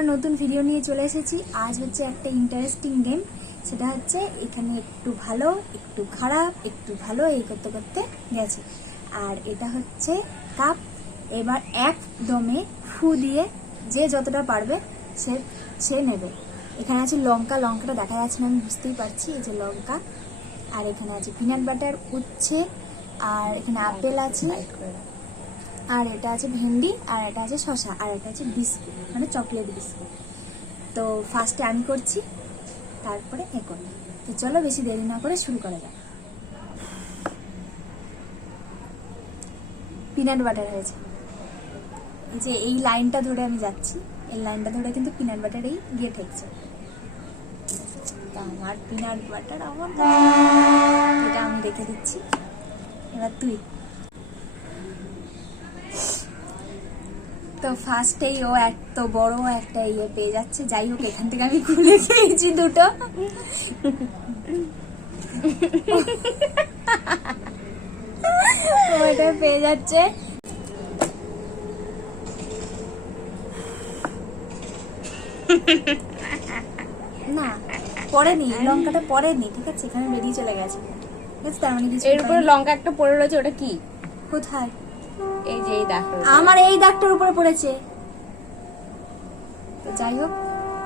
আমরা নতুন ভিডিও নিয়ে চলে এসেছি। আজ হচ্ছে একটা ইন্টারেস্টিং গেম, সেটা হচ্ছে এখানে একটু ভালো একটু খারাপ একটু ভালো এই করতে করতে গেছে। আর এটা হচ্ছে কাপ। এবার একদমে ফু দিয়ে যে যতটা পারবে সে নেবে। এখানে আছে লঙ্কা, লঙ্কাটা দেখা যাচ্ছে না, আমি বুঝতেই পারছি। এই যে লঙ্কা, আর এখানে আছে পিনাট বাটার, উচ্ছে, আর এখানে আপেল আছে, আর এটা আছে ভেন্ডি, আর এটা আছে শসা, আর এটা আছে বিস্কুট, মানে চকলেট বিস্কুট। তো ফার্স্টে আমি করছি, তারপরে এ করবে। তো চলো বেশি দেরি না করে শুরু করা যাক। পিনাট বাটার হয়েছে, এই যে এই লাইনটা ধরে আমি যাচ্ছি, এই লাইনটা ধরে কিন্তু পিনাট বাটারেই গিয়ে ঠেকছে। আমার পিনাট বাটার আমার এটা আমি রেখে দিচ্ছি। এবার তুই। তো ফার্স্টেই ও এত বড় একটা ইয়ে পেয়ে যাচ্ছে। যাই হোক, এখান থেকে আমি খুলে খেয়েছি দুটো। ওটা পেয়ে যাচ্ছে। না পড়েনি, লঙ্কাটা পড়েনি, ঠিক আছে, এখানে বেরিয়ে চলে গেছে। তার মানে কিছু এর উপরে লঙ্কা একটা পড়ে রয়েছে, ওটা কি? কোথায়? এই যে এই দাগ, আমার এই দাগটার উপরে পড়েছে। তো যাই হোক,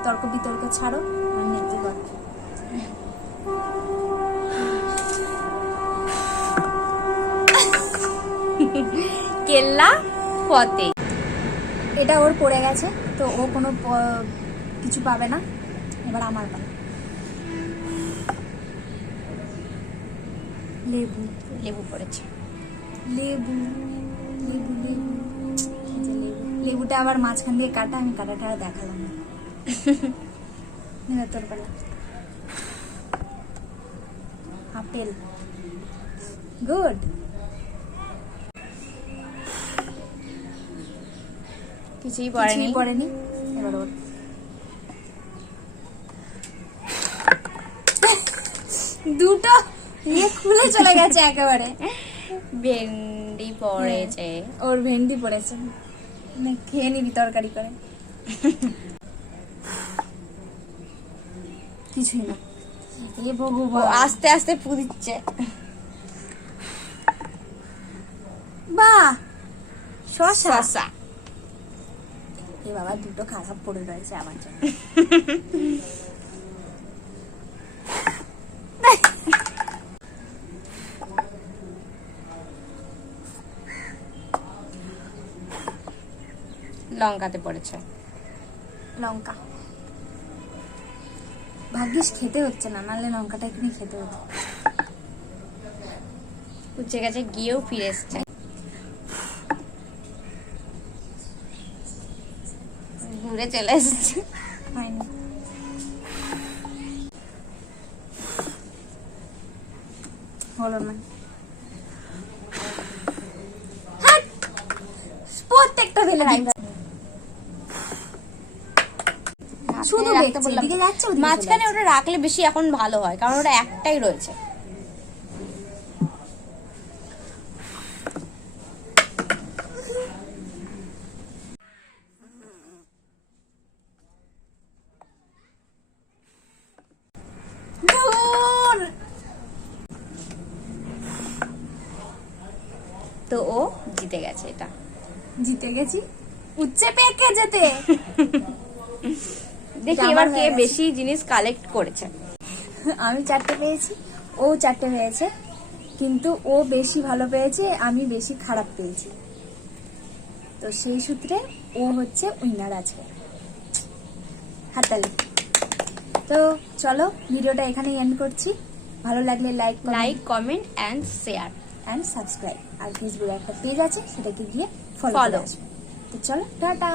তর্ক বিতর্ক ছাড়ো, আমার নিতে কর। কেল্লা ফতে। এটা ওর পড়ে গেছে, তো ও কোনো কিছু পাবে না। এবার আমার পাবে। লেবু, লেবু পড়েছে। লেবু লেবু লেবু, এই যে লেবু। লেবুটা আবার মাঝখান দিয়ে কাটা, আমি কাটাটা আর দেখালাম না। এবার তোর পালা। Apple, good. কিছুই পড়েনি। এবার ওর। দুটো ইয়ে খুলে চলে গেছে একেবারে। ভেন্ডি পড়েছে। ওর ভেন্ডি পড়েছে, খেয়ে নিবি তরকারি করে। কিছুই না, এ ভগবান, আস্তে আস্তে ফু দিচ্ছে। বাহ, শসা। শসা। এ বাবা, দুটো খারাপ পড়ে রয়েছে আমার জন্য। লঙ্কাতে পড়েছে। লঙ্কা, ভাগ্যিস খেতে হচ্ছে না, নাহলে লঙ্কাটা এখানে খেতে হতো। উচ্ছে গাছে গিয়েও ফিরে এসছে। ঘুরে চলে এসেছে। হয়নি। হলো না। প্রত্যেকটা ফেলে দিই। শুধু দেখতে এদিকে যাচ্ছে, ওদিকে মাঝখানে ওটা রাখলে বেশি এখন ভালো হয়, কারণ ওটা একটাই রয়েছে। তো ও জিতে গেছে। এটা জিতে গেছি, উচ্চে পেকে যেতে। দেখি এবার কে বেশি জিনিস কালেক্ট করেছে। আমি 4টে পেয়েছি, ও 4টে পেয়েছে, কিন্তু ও বেশি ভালো পেয়েছে, আমি বেশি খারাপ পেয়েছি। তো সেই সূত্রে ও হচ্ছে উইনার আছে। হাততালি। তো চলো, ভিডিওটা এখানেই এন্ড করছি। ভালো লাগলে like comment and share and subscribe. আর ফেসবুকে একটা পেজ আছে, সেটাকে গিয়ে ফলো Follow. আসবে। তো চলো, টাটা।